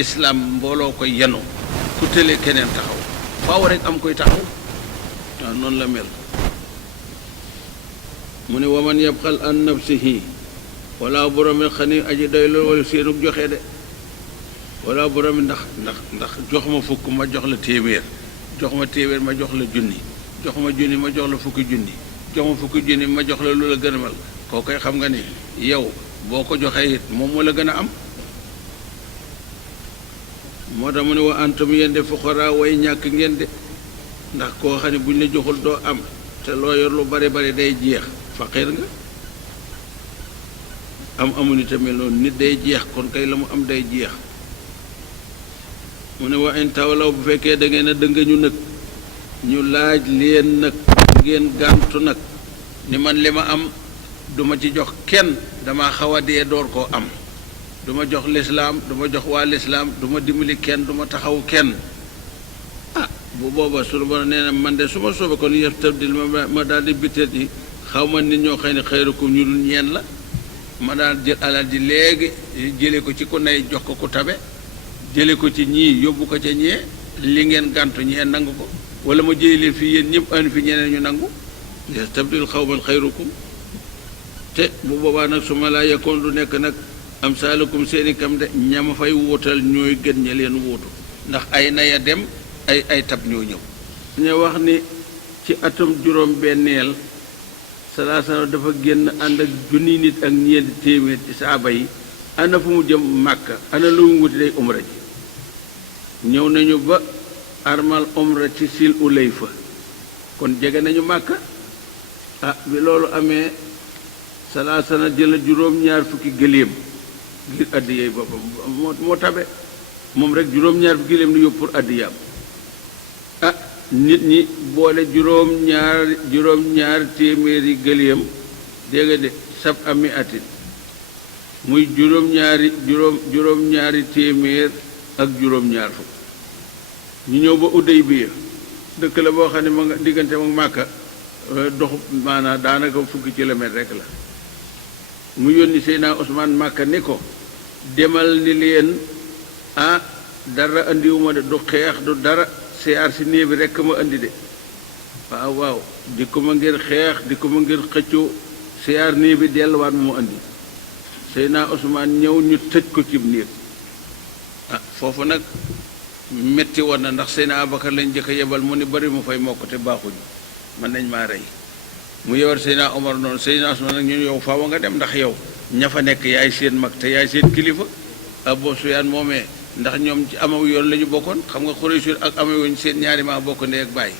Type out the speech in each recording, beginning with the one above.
islam mbooloo koy yenu ku tële keneen taxaw faaw rek am koy taxaw waaw noonu la mel mu ne waman yabxal an nafsihi wala boromi xani aji doy loolu wala seenug joxe de wala boromi ndax jox ma fukk ma jox la téeméer jox ma téeméer ma jox la junni jox ma junni ma jox la fukki junni jox ma fukki junni ma jox la lu la gën a mal koo koy xam nga ni yow boo ko joxee it moom moo la gën a am moo tax mu ne wa antum yéen de fuqaraa way ñàkk ngeen de ndax koo xam ne bu ñu la joxul doo am te loo yor lu bari bari day jeex faqir nga amul tamit noonu nit day jeex kon kay la mu am day jeex mu ne wa in tawlaw bu fekkee da ngeen a dëngañu nag ñu laaj leen nag ngeen gàntu nag ni man li ma am duma ci jox kenn dama xaw a dee door koo am duma jox lislaam duma jox waa lislaam duma dimbali kenn duma taxaw kenn ah bu booba sunu borom nee na man de su ma soobee kon yastabdil ma daal di bitteet yi xaw ma nit ñoo xëy ne xayrukum ñu dul ñeen la ma daal jël alal ji léegi jële ko ci ku nay jox ko ku tabe jële ko ci ñii yóbbu ko ca ñee li ngeen gàntu ñee nangu ko wala ma jëlee leen fii yéen ñëpp andi fi ñeneen ñu nangu yastabdil xawman xayrukum te bu boobaa nag su ma laa yakkoon du nekk nag am saalakum seeni kam de ñama fay wuutal ñooy gën ña leen wuutu ndax ay naya dem ay tab ñoo ñëw ñu wax ni ci atum juróom benneel salaasala dafa génn ànd ak junni nit ak ñeenti téeméer ci saaba yi ana fu mu jëm màkka ana lu mu wuti day umra ji ñëw nañu ba armal umra ci sil ulayfa kon jege nañu màkka ah bi loolu amee salaasala jëla juróom-ñaar fukki gëléem ngir addiyey boppam moo tabe moom rek juróom-ñaar fukki gëléem ni yóbbu pour addiyaam ah nit ñi boole juróom-ñaar téeméeri gëléem dégg nga de sab ami atin muy juróom-ñaari téeméer ak juróom-ñaar fukk ñu ñëw ba Udaybiya dëkk la boo xam ne ma nga diggante mag Màkka dox maanaam daanaka fukki kilomètre rek la mu yónni Seydina Usmaan Màkka ni ko demal ni leen ah dara andiwuma de du xeex du dara siyaar si néeg bi rekk ma indi de waaw di ko ma ngir xeex di ko ma ngir xëccoo siyaar néeg bi delluwaat mu indi Seydina Usmaan ñëw ñu tëj ko cib néeg ah foofu nag metti woon na ndax Seydina Abubakar lañ jëkk a yebal mu ni bari mu fay mokk te baaxuñu mën nañ maa rey mu yewar Seydina Omar noonu Seydina Usmaan nag ñun yow faaw nga dem ndax yow ña fa nekk yaay seen mag te yaay seen kilifa Abu Sufyaan moomee ndax ñoom ci amaw yoon la ñu bokkoon xam nga Quraysh ak amaw yoon seen ñaari maa bokk ndey ak baay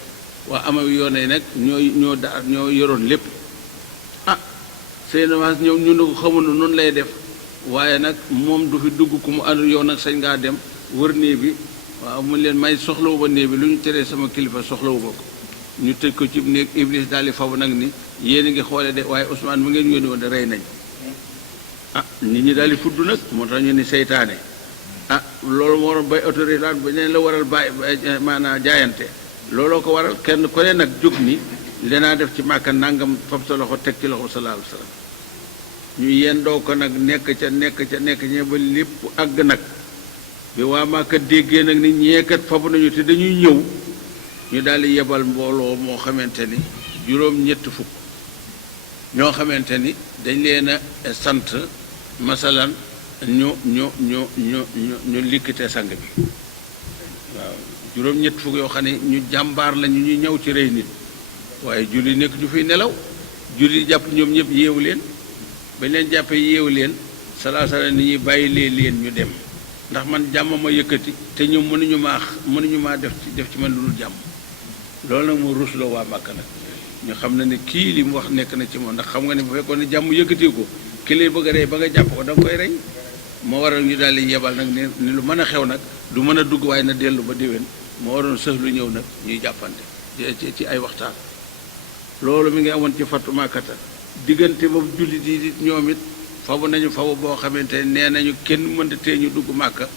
waa amaw yoon yi nag ñoo yoroon lépp ah Seydina Omar ñëw ñu ne ko xamuñu noonu lay def waaye nag moom du fi dugg ku mu àndul yow nag sañ ngaa dem wër néeg bi waaw mu leen may soxlawu ba néeg bi lu ñu teree sama kilifa soxlawu ba ko ñu tëj ko ci néeg Iblis daal di fabu nag ni yéen a ngi xoole de waaye Ousmane mu ngeen yónni woon de rey nañ ah nit ñi daal di fudd nag moo tax ñu ni seytaane ah loolu moo waral bay autorité ba neen la waral bàyyi maanaam jaayante looloo ko waral kenn ku ne nag jóg ni lenaa def ci Màkka nangam fab sa loxo teg ci loxo sallallahu alayhi wa sallam ñu yendoo ko nag nekk ca ñe ba lépp àgg nag bi waa Màkka déggee nag ni ñeekat fabu nañu te dañuy ñëw ñu daal di yebal mbooloo moo xamante ni juróom-ñett fukk ñoo xamante ni dañ leen a sant masalan ñu likkite sang bi waaw juróom-ñett fukk yoo xam ne ñu jàmbaar la ñu ñëw ci rey nit waaye julli nekk ñu fiy nelaw julli jàpp ñoom ñëpp yeewu leen bañ leen jàppee yeewu leen salaasala ni ñuy bàyyi leen ñu dem ndax man jàmm ma yëkkati te ñoom mënuñu maa def ci man lu dul jàmm loolu nag moo rusloo waa Màkka nag ñu xam na ne kii li mu wax nekk na ci moom ndax xam nga ne bu fekkoon ne jàmm yëkkati ko ki lay bëgg a rey ba nga jàpp ko da nga koy rey moo waral ñu daal di yebal nag ni lu mën a xew nag du mën a dugg waaye na dellu ba déwén moo waroon sëx lu ñëw nag ñuy jàppante ci ay waxtaan loolu mi ngi amoon ci Fatu Makkata diggante boobu jullit yi ñoom it fabu nañu fabu boo xamante nee nañu kenn mënta tee ñu dugg Màkka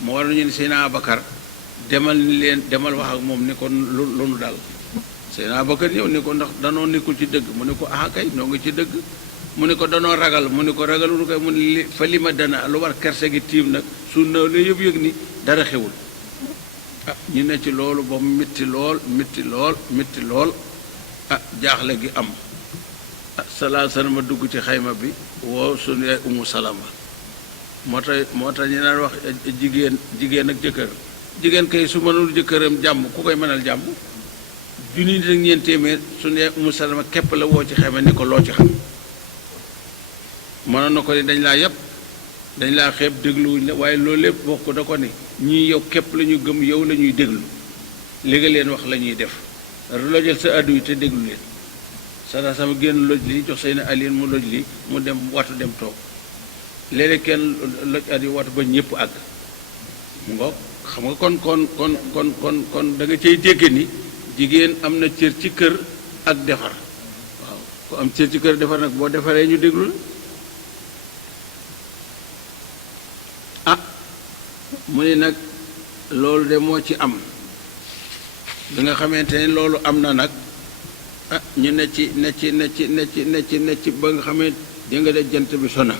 moo waral ñu ne Seydina Abubakar demal wax ak moom ni ko lu daal Seydina Abubakar ñëw ni ko ndax danoo nekkul ci dëgg mu ne ko ah kay noo ngi ci dëgg mu ne ko danoo ragal mu ne ko ragalu kay mu ne fa li ma dana lu war kerse gi tiim nag su na la yëpp yëg ni dara xewul ñu ne ci loolu ba mu métti lool métti lool métti lool jaaxle gi am salaa ma dugg ci xayma bi woo sunu yaay umu salama moo tax ñu naan wax jigéen ak jëkkër jigéen kay su mënul jëkkëram jàmm ku koy mënal jàmm junni nit ak ñeent téeméer sunu yaay umu salama képp la woo ci xayma ni ko loo ci xam mënoon na ko ni dañ laa yépp dañ laa xeeb dégluwuñ la waaye loolu lépp wax ko da ko ni ñii yow képp la ñu gëm yow la ñuy déglu léegi leen wax la ñuy def lojal sa addu yi te déglu leen sama génn loj li jox Seyna Alioune mu loj li mu dem watu dem toog léeg-léeg kenn loj addu yi watu ba ñëpp àgg mu ngoog xam nga kon da nga cay dégg ni jigéen am na cër ci kër ak defar waaw ku am cër ci kër defar nag boo defaree ñu déglu la mu ni nag loolu de moo ci am bi nga xamante ni loolu am na nag ñu ne ci ba nga xamante di nga de jant bi sona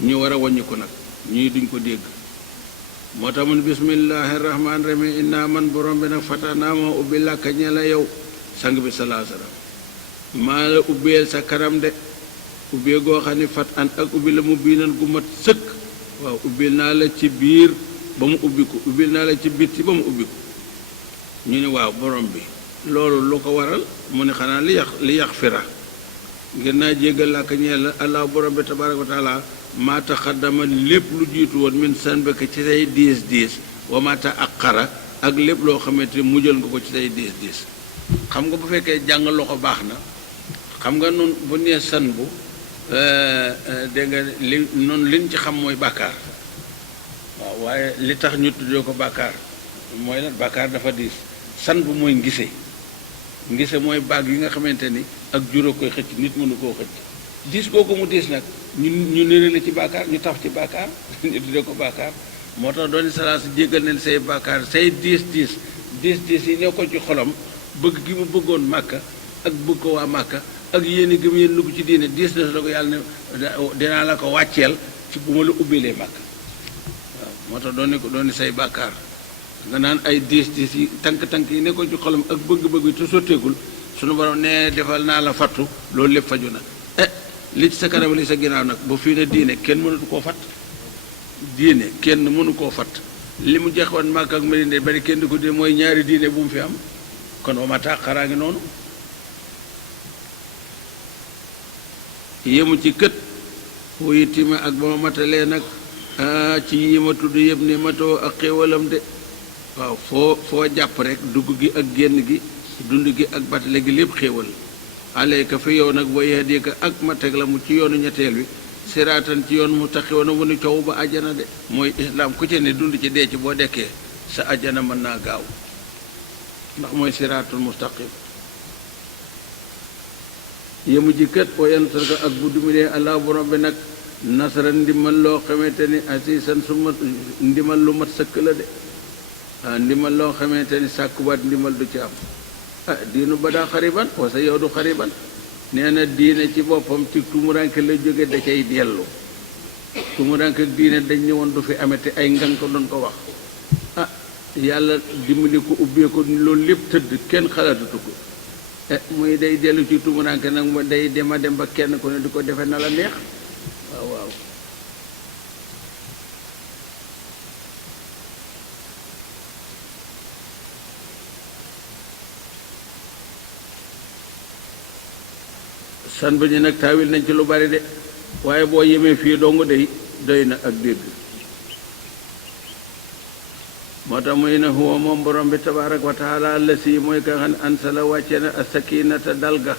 ñu war a wàññi ko nag ñii duñ ko dégg moo tax mun bismillahi rahmaani rahim inna man borom bi nag fatanaa moo ubbi làkka ñe la yow sang bi salaa salaam maa la ubbeel sa kanam de ubbee goo xam ne fat an ak ubbi la mu biinan gu mat sëkk waaw ubbil naa la ci biir ba mu ubbiku ubbil naa la ci bitti ba mu ubbiku ñu ne waaw borom bi loolu lu ko waral mu ne xanaa li yax fira ngir naa jéggal làkk ñeel la allah borom bi tabaraka wa taala maa taxaddama lépp lu jiitu woon min sanbaka ci say diis wa maa ta'aqqara ak lépp loo xamante ni mujjal nga ko ci say diis xam nga bu fekkee jàng loxo baax na xam nga nun bu nee san bu dégg nga li noonu liñ ci xam mooy bàkkaar waaw waaye li tax ñu tuddee ko bàkkaar mooy lan bàkkaar dafa diis san bu mooy ngise mooy baag yi nga xamante ni ak juróom koy xëcc nit mënu koo xëcc diis kooku mu diis nag ñu nérale ci bàkkaar ñu taf ci bàkkaar ñu tuddee ko bàkkaar moo tax dooni salaas jéggal neen say bàkkaar say diis yi ne ko ci xolam bëgg gi mu bëggoon màkka ak bëgg ko waa màkka ak yéen gi mu yéen dugg ci diine diis na la ko yàlla ne dinaa la ko wàcceel ci bu ma la ubbilee màkk waaw moo tax dooni say bàkkaar nga naan ay diis yi tànk yi nekkoon ci xolam ak bëgg-bëgg yi te sotteegul sunu borom nee defal naa la fattu loolu lépp faju na li ci sa kanam li sa ginnaaw nag ba fii ne diine kenn mënatu koo fatt diine kenn mënu koo fatt li mu jeexoon màkk ak Medina bari kenn di ko diine mooy ñaari diine bu mu fi am kon wa ma taaxaraa ngi noonu yemu ci kët wuyitima ak ba ma matalee nag ci yi ma tudd yëpp ni matoo ak xéewalam de waaw foo jàpp rek dugg gi ak génn gi dund gi ak batale gi lépp xéewal aleyka fi yow nag wa yahdika ak ma teg la mu ci yoonu ñetteel bi siraatan ci yoon mu taxi woon wu ni coow ba ajjana de mooy islaam ku ci ne dund ci dee ci boo dekkee sa ajjana mën naa gaaw ndax mooy siraatul mustaqim yemu ji kët boo yenn sarka ak bu duminee allah borom bi nag nasara ndimal loo xamante ni asiisan su mat ndimal lu mat sëkk la de ndimal loo xamante ni sàkkubaat ndimal du ci am diinu ba daa xariban wa sa yow du xariban nee na diine ci boppam ci tumuranke la jóge da cay dellu tumuranke diine dañ ñëwoon du fi amete ay ngan ko doon ko wax yàlla dimbali ko ubbee ko loolu lépp tëdd kenn xalaatatu ko muy day dellu ci tumuranke nag mo day dem ba kenn ku ne di ko defe na la neex waaw san ba ñu nag taawil nañ ci lu bari de waaye boo yemee fii dong day doy na ak dégg moo tax muy ne huwa moom borom bi tabaaraka wa taala allasi mooy ka xam ne ansala wàcce na as-sakinata dal ga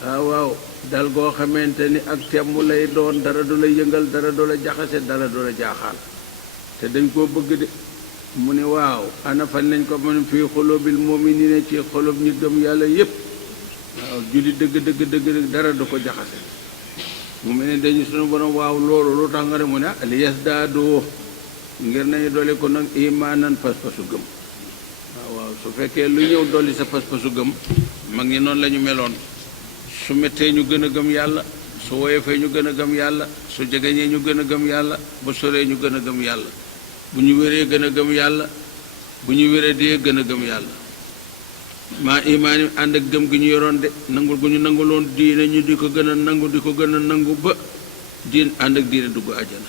waaw dal goo xamante ni ak temm lay doon dara du la yëngal dara du la jaxase dara du la jaaxaal te dañ koo bëgg de mu ne waaw ana fan nañ ko mën fii xulubil mu'minina ci xolub ñi gëm yàlla yépp waaw julli dëgg dara du ko jaxase mu mel ni dañu sunu borom waaw loolu lu tax nga ne mu ne li yasdaadu ngir nañu dolli ko nag imaanan pas-pasu gëm waaw su fekkee lu ñëw dolli sa pas-pasu gëm mag ñi noonu la ñu meloon su mettee ñu gën a gëm yàlla su woyofee ñu gën a gëm yàlla, su jegeñee ñu gën a gëm yàlla, ba soree ñu gën a gëm yàlla, bu ñu wéree gën a gëm yàlla, bu ñu wéree dee gën a gëm yàlla. maa imaani ànd ak gëm gi ñu yoroon de, nangul gu ñu nanguloon diine ñu di ko gën a nangu di ko gën a nangu ba ànd ak diine dugg àjjana.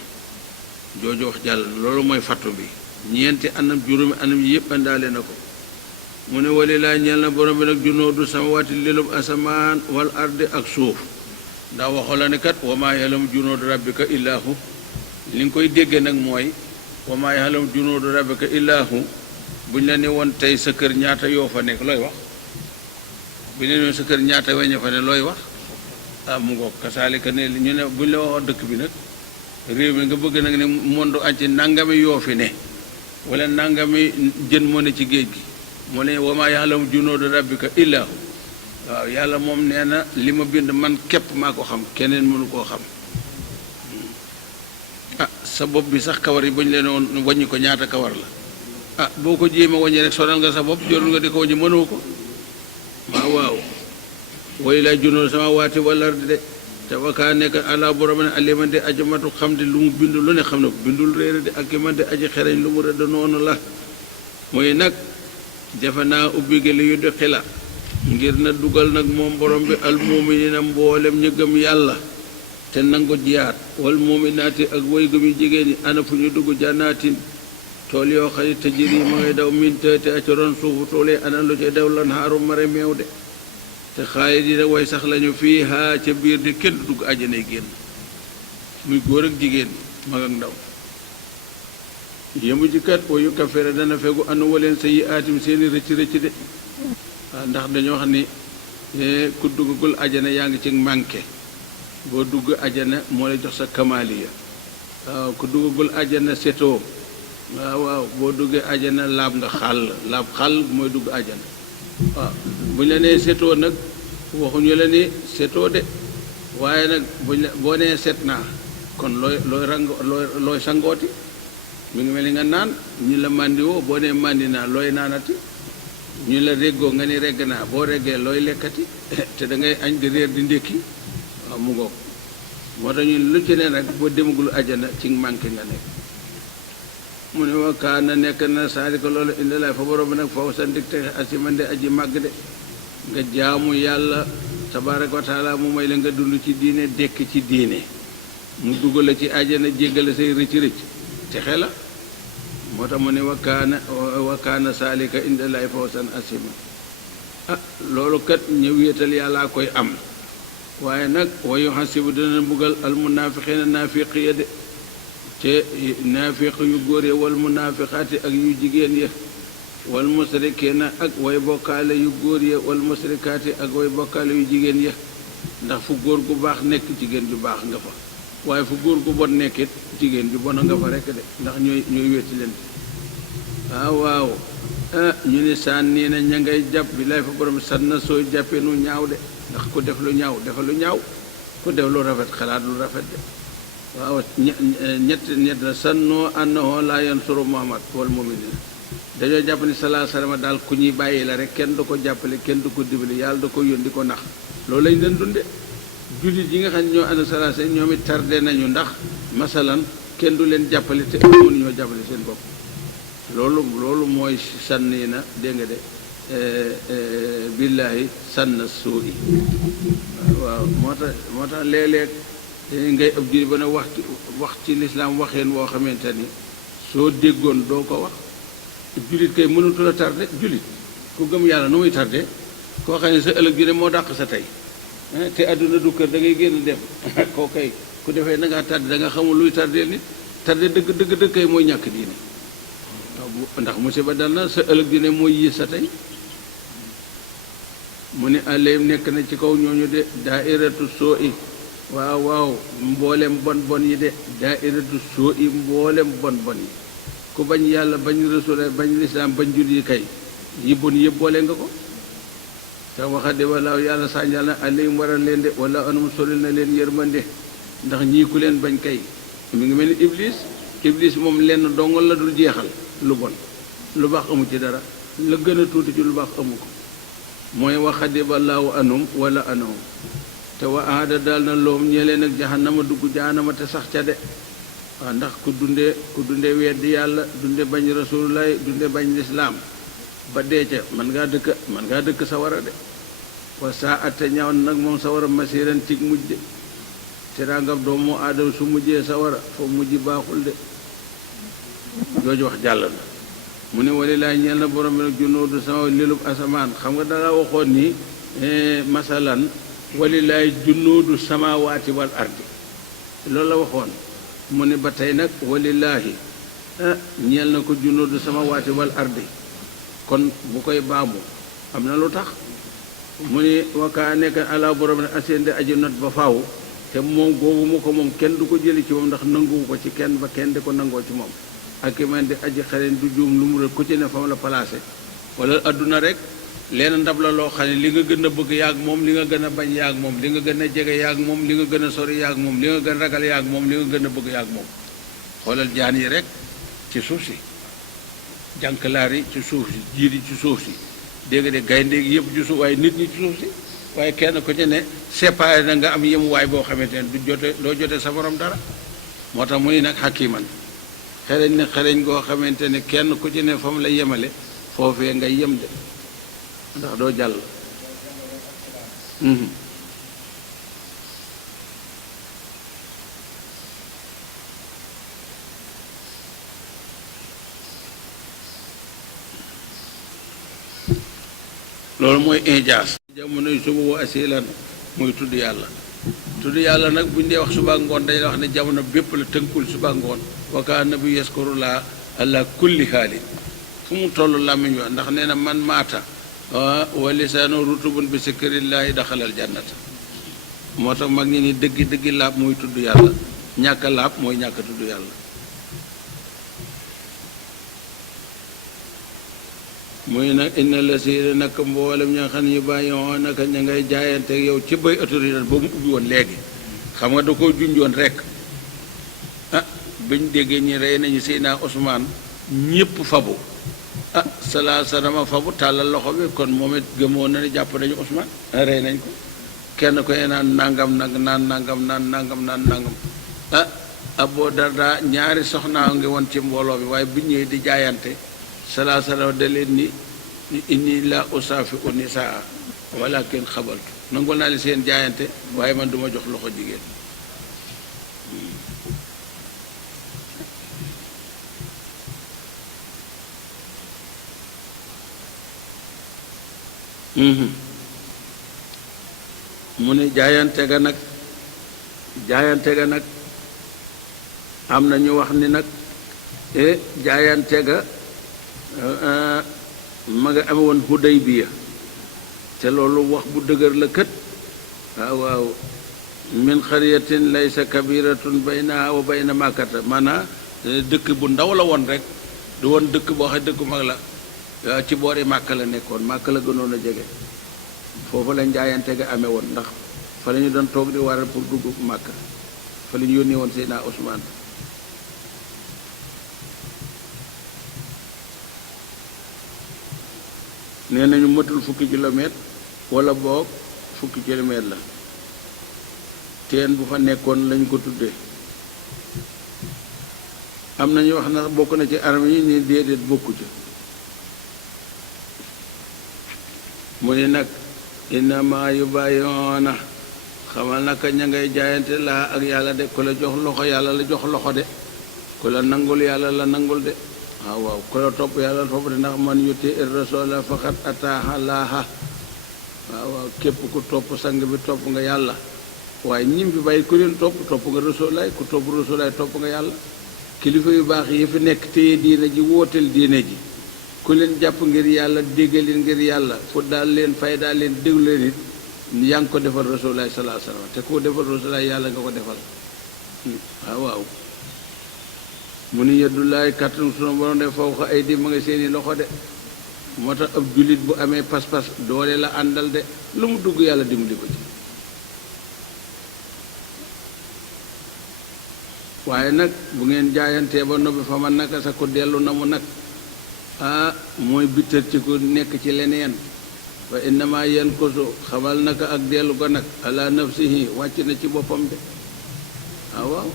jooju wax jàll na, loolu mooy fattu bi. ñeenti anam juróomi anam yi yëpp àndaale na ko. mu ne wali laa ñeel na borom bi nag junoodu samawaati lilum asamaan wal ardi ak suuf. ndax waxoo la ne kat wa maa ya'lamu junoodu rabbika illaa hu. li nga koy déggee nag mooy wa maa ya'lamu junoodu rabbika illaa hu. buñ la ne woon tey sa kër ñaata yoo fa nekk looy wax? buñ la ne woon sa kër ñaata weñ fa ne looy wax? mu ngoog kasaalika ne ñu ne buñ la waxoon dëkk bi nag réew mi nga bëgg nag ne monde entier nangami yoo fi ne wala nangami jën moo ne ci géej gi moo ne wa maa ya'lamu junuuda rabbika illaa hu. waaw yàlla moom nee na li ma bind man képp maa ko xam, keneen mënu koo xam. sa bopp bi sax kawar yi bañ leen woon wàññi ko ñaata kawar la. boo ko jéema wàññi rek sonal nga sa bopp, jorul nga di ko wàññi mënoo ko. waaw way laa junuudu samaawaati wal ardi de te wakaa nekk ala borom ne aliman de aji matu xam de lu mu bind lu ne xam na ko, bindul réere de ak man de aji xereñ lu mu rëdd noonu la. mooy nag defe naa ubbi gi li yu di xila ngir na dugal nag moom borom bi al muminina mboolem ñu gëm yàlla te nangu jiyaat wal muminaati ak way gëm yu jigéen ñi ana fu ñu dugg jannaatin tool yoo xam ne tajri ma ngay daw min taati a ci ron suufu toolee ana lu ci daw lan xaaru mare meew de te xaalidina way sax lañu fii haa ca biir di kenn du dugg àjjanay génn, muy góor ak jigéen mag ak ndaw. yemu ci kat wa yukaffira dana fegu anu waleen sa yi aatim seeni rëcc rëcc de. ndax dañoo xam ni ku duggagul àjjana yaa ngi ci manqué, boo dugg àjjana moo lay jox sa kamaaliya. waaw ku duggagul àjjana setoo, waaw boo duggee àjjana laab nga xàll mooy dugg àjjana. waaw buñ la nee setoo nag waxuñu la ni setoo de, waaye nag boo nee set naa kon looy sangooti. mi ngi mel ni nga naan ñu la màndi woo, boo nee màndi naa looy naanati. ñu la réggoo nga ni regg naa, boo reggee looy lekkati te da ngay añ di réer di ndékki. waaw mu ngoog moo tax ñu lu ci ne nag boo demagul àjjana ci manqué nga nekk. mu ne wa kaana nekk na saalika loolu indi laay fa borom bi nag foofu sa ndig te asiman de aji màgg de. nga jaamu yàlla tabaaraka wa taala mu may la nga dund ci diine dekk ci diine mu dugal la ci àjjana jéggale say rëcc rëcc texe la. moo tax mu ne wa kaana saalika indi laay foofu san asima. loolu kat ñu wéetal yàllaa koy am, waaye nag wa yuhasibu dina mbugal al munaafiqiina naafiq ya de te naafiq yu góor ya wal munaafiqaati ak yu jigéen ya wal musrikiina ak way bokkaale yu góor ya wal musrikaati ak way bokkaale yu jigéen ya. ndax fu góor gu baax nekk jigéen ju baax nga fa, waaye fu góor gu bon nekkit jigéen ju bon nga fa rekk de, ndax ñooy wéeti leen. waaw ñu ne sànni na ña ngay jàpp bi lay fa borom san na sooy jàppee nu ñaaw de, ndax ku def lu ñaaw defal lu ñaaw, ku def lu rafet xalaat lu rafet de. waaw ñett la sannoo annahu laa yansuru Muhammad wal mu'miniin. dañoo jàpp ni salaa salama daal ku ñuy bàyyi la rek, kenn du ko jàppale kenn du ko dimbali, yàlla da ko yónni ko nax. loolu lañ leen dunde jullit yi nga xam ne ñoo ànd salaa sa ñoom it tardé nañu, ndax masalan kenn du leen jàppale te mënuñoo jàppale seen bopp. loolu mooy sànni na dégg nga de billaahi sànna suu i. waaw moo tax léeg-léeg ngay ëpp juri ba ne wax ci lislaam waxeen woo xamante ni soo déggoon doo ko wax. jullit kay mënutu la tardé, jullit ku gëm yàlla nu muy tardé, koo xam ne sa ëllëg ji ne moo dàq sa tey te àdduna du kër da ngay génn dem koo kay ku defee na ngaa tardé da nga xamul luy tardé nit. tardé dëgg kay mooy ñàkk diine. ndax musiba dal na sa ëllëg ji ne mooy yées sa tey. mu ne alayhim nekk na ci kaw ñooñu de daairatu soo i. waaw mboolem bon yi de daairatu soo i mboolem bon yi. ku bañ yàlla bañ rasula bañ lislaam bañ jul yi kay yi bon yëpp boole nga ko. te waxa de walaaw yàlla sànjal na alayhim waral leen de wala anum solil na leen yërmande, ndax ñii ku leen bañ kay mi ngi mel ni iblis moom lenn dongal la dul jeexal lu bon, lu baax amu ci dara, la gën a tuuti ci lu baax amu ko. mooy waxa de walaaw anum wala anahum te wa aada dal na loom ñelee nag jahannama dugg jahannama te sax ca de waaw ndax ku dunde weddi yàlla dunde bañ rasulullahi dunde bañ lislaam ba dee ca man ngaa dëkk sawara de wa saa atte ñaaw nag moom sawara masiran cig mujj de teraangam doomu aadama su mujjee sawara foofu mujj baaxul de jooju wax jàll na mu ne walilaay ñeel na borom bi nag junnoodu sama lilub asamaan xam nga danga waxoon ni masalan walilaay junnoodu samaawaati wal ardi loolu la waxoon mu ne ba tey nag walilaahi ñeel na ko junnoodu samaawaati wal ardi kon bu koy baamu am na lu tax mu ne wakaa nekk ala borom ne aseen de aji not ba faaw te moom googu mu ko moom kenn du ko jëli ci moom ndax nanguwu ko ci kenn ba kenn di ko nangoo ci moom ak i man di aji xaren du juum lu mu rek ku ci ne fam la placé wala adduna rek leen ndab la loo xam ne li nga gën a bëgg yaag moom li nga gën a bañ yaag moom li nga gën a jege yaag moom li nga gën a sori yaag moom li nga gën a ragal yaag moom li nga gën a bëgg yaag moom xoolal jaan yi rek ci suuf si jànklaar yi ci suuf si jiir yi ci suuf si dégg de gaynde gi yëpp ci suuf waaye nit ñi ci suuf si waaye kenn ku ci ne séparé na nga am yemuwaay boo xamante ne du jote doo jote sa borom dara moo tax mu ni nag xakiman xereñ ne xereñ goo xamante ne kenn ku ci ne fa mu la yemale foofee nga yem de ndax doo jàll loolu mooy injaas jamonoy suba wa asilan mooy tudd yàlla nag bu ñu dee wax suba ngoon dañuy wax ne jamono bépp la tënkul suba ngoon wakaa nabi yaskuru laa ala kulli xaalin fu mu toll làmmiñ wa ndax nee na man maata wa lisaanu rutubun bi sikrillaahi daxalal jannata moo tax mag ñi ni dëggi laab mooy tudd yàlla ñàkk laab mooy ñàkk tudd yàlla muy nag inna la siina nag mboolem ña nga xam ne yu bàyyi woon naka ña ngay jaayante yow ci bay autorité ba mu ubbi woon léegi xam nga da koo junjoon rek biñ déggee ñi rey nañu Seydina Ousmane ñëpp fabu salaa salama fabu tàllal loxo bi kon moom it gëmoon na ne jàpp nañu Ousmane rey nañ ko kenn koy naan nangam nag naan nangam Abu Darda ñaari soxnaa ngi woon ci mbooloo bi waaye biñ ñëwee di jaayante salaa salama da leen ni inni la usaafi u nisaa walakin xabaltu nangul naa li seen jaayante waaye man duma jox loxo jigéen mu ne jaayante ga nag am na ñu wax ni nag jaayante ga ma nga ame woon Hudaybiya te loolu wax bu dëgër la kët waaw min xariyatin laysa kabiratun baynaha wa bayna makkata maanaam dëkk bu ndaw la woon rek du woon dëkk boo xam dëkku mag la ci boori màkka la nekkoon màkka la gënoon a jege foofu lañ jaayante ga amee woon ndax fa la ñu doon toog di waral pour dugg màkka fa la ñu yónnee woon Seydina Ousmane nee nañu matul fukki kilomètre wala boog fukki kilomètre la teen bu fa nekkoon lañ ko tuddee am nañu wax na bokk na ci arme yi ni déedéet bokku ci mu ne nag innama yubayi'una xamal naka ña ngay jaayante laa ak yàlla de ku la jox loxo yàlla la jox loxo de ku la nangul yàlla la nangul de waaw ku la topp yàlla topp de ndax man yuti rasula faqad ataaha laaha waaw képp ku topp sang bi topp nga yàlla waaye ñim fi bàyyi ku leen topp nga rasulaay ku topp rasulaay topp nga yàlla kilifa yu baax yi fi nekk téye diine ji wooteel diine ji ku leen jàpp ngir yàlla dégg leen ngir yàlla fu daal leen fay daal leen déglu leen it yaa ngi ko defal rasulaay salaa salaam te ku defal rasulaay yàlla nga ko defal waaw mu ni yeddullaay kàttan sunu borom de fawqa aydi ma nga seeni loxo de moo tax ab jullit bu amee pas-pas doole la àndal de lu mu dugg yàlla dimbali ko ci waaye nag bu ngeen jaayantee ba noppi fa man naka sa ko dellu na mu nag mooy bittar ci ko nekk ci leneen fa innama yankusu xamal naka ak dellu ko nag ala nafsihi wàcc na ci boppam de waaw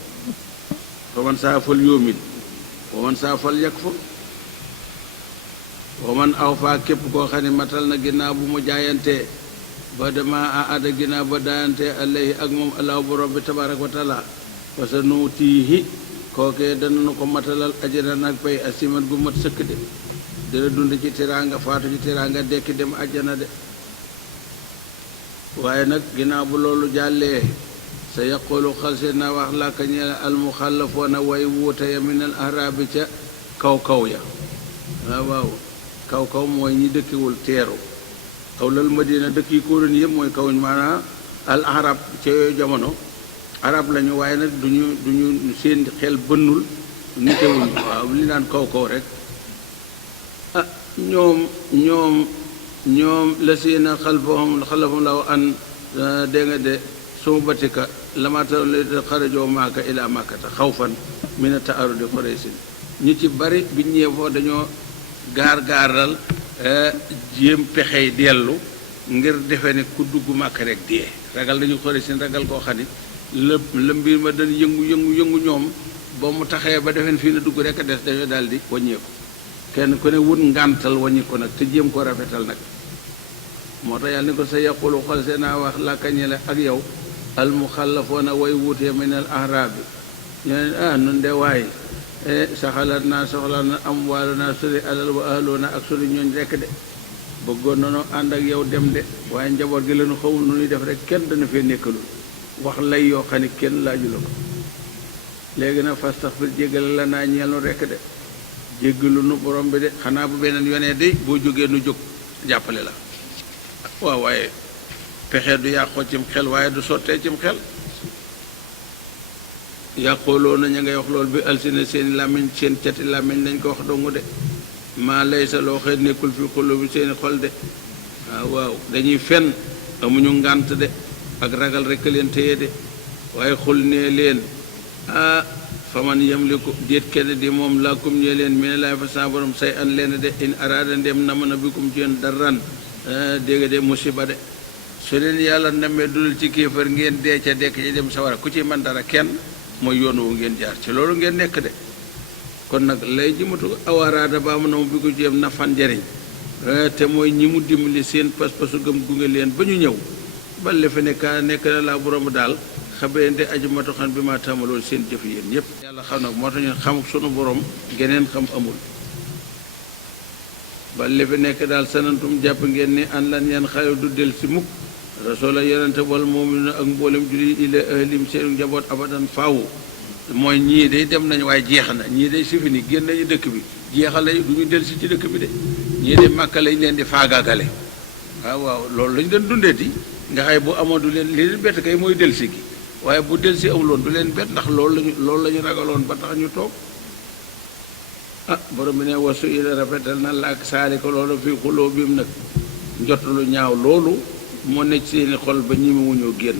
fa man saa fal yóomin wa man saa fal yakfur wa man aw faa képp koo xam ne matal na ginnaaw bu mu jaayantee ba dama aada ginnaaw ba daayantee alayhi ak moom allahu borom bi tabaaraka wa taala fa sa nuutiihi kookee dana ko matalal ajran ak pay asiman gu mat sëkk de dina dund ci teraanga faatu ci teraanga dekki dem ajjana de waaye nag ginnaaw bu loolu jàllee sa yaqulu xalse na wax làkka ñeel almuxallafoona way wuute ya min al arabi ca kaw ya waaw kaw mooy ñi dëkkiwul teeru awlal madina dëkk yi ko doon yëpp mooy kaw maanaam al arab ca yooyu jamono arab lañu waaye nag duñu seen xel bënnul nitewuñu waaw li naan kaw rek ñoom la siina xalfahum law an dégg nga de suma batika lamata xarajoo maaka ila makkata xawfan mina taarudi xoreysin ñu ci bari bi ñëwee foofu dañoo gaaral jéem pexey dellu ngir defe ne ku dugg màkk rek dee ragal dañu xoreysin ragal koo xam ni la mbir ma dañ yëngu ñoom ba mu taxee ba defeen fii na dugg rek a des dañoo daal di wàññeeku kenn ku ne wut ngàntal wàññi ko nag te jéem ko rafetal nag moo tax yàlla ni ko sa yaqulu xol see naa wax làkkañele ak yow al muxallafoona way wuutee min al ahrabi ñeneen nun de waay saxalat naa soxla na am waalu naa suri alal wa ahloona ak suri ñooñ rekk de bëggoon nanoo ànd ak yow dem de waaye njaboot gi lañu xamul nu ñuy def rek kenn dana fee nekkalul wax lay yoo xam ne kenn laaju la ko léegi nag fastaxfir jéggale la naa ñeelu rekk de jéggalu nu borom bi de xanaa bu beneen yonee de boo jógee nu jóg jàppale la waaw waaye pexe du yàqoo cim xel waaye du sottee cim xel yàqooloo na ña ngay wax loolu bi alsina seeni làmmiñ seen cati làmmiñ lañ ko wax dongu de maa lay sa loo xëy nekkul fi xolu bi seeni xol de waaw dañuy fen amuñu ngànt de ak ragal rekk leen téye de waaye xul nee leen faman yamliku déet kenn di moom lakum ñee leen mi ne laay fa sa borom say an leen de in araada ndem na mën a bikum ci yéen darran dégg de musiba de su leen yàlla namee dul ci kéefar ngeen dee ca dekk ci dem sawara ku ci man dara kenn mooy yoon wu ngeen jaar ci loolu ngeen nekk de kon nag lay jimatu awaraada ba mu na mu bi ko jéem nafan njariñ te mooy ñi mu dimbali seen pas-pasu gëm gunge leen ba ñu ñëw ba le fi nekk na laa borom daal xabeente aju matu xam bi ma tàmmaloolu seen jëf yéen ñëpp yàlla xam nag moo tax ñu xam sunu borom geneen xam amul ba li fi nekk daal sanantum jàpp ngeen ni an lan yan xale du del si mukk rasoola yonente wal moominu ak mboolem julli ila ahlim seen njaboot abadan faawu mooy ñii day dem nañu waaye jeex na ñii day sifi ni génn nañu dëkk bi jeexale du ñu del si ci dëkk bi de ñii de màkka lañ leen di faagaagale waaw loolu lañ leen dundeeti nga xay bu amoon du leen li leen bett kay mooy del si gi waaye bu del si amuloon du leen bett ndax loolu la ñu ragaloon ba tax ñu toog borom bi ne wasu ila rafetal na la ak saali ko loolu fii xuloo bim nag njot lu ñaaw loolu moo nekk seeni xol ba ñi mu wuñoo génn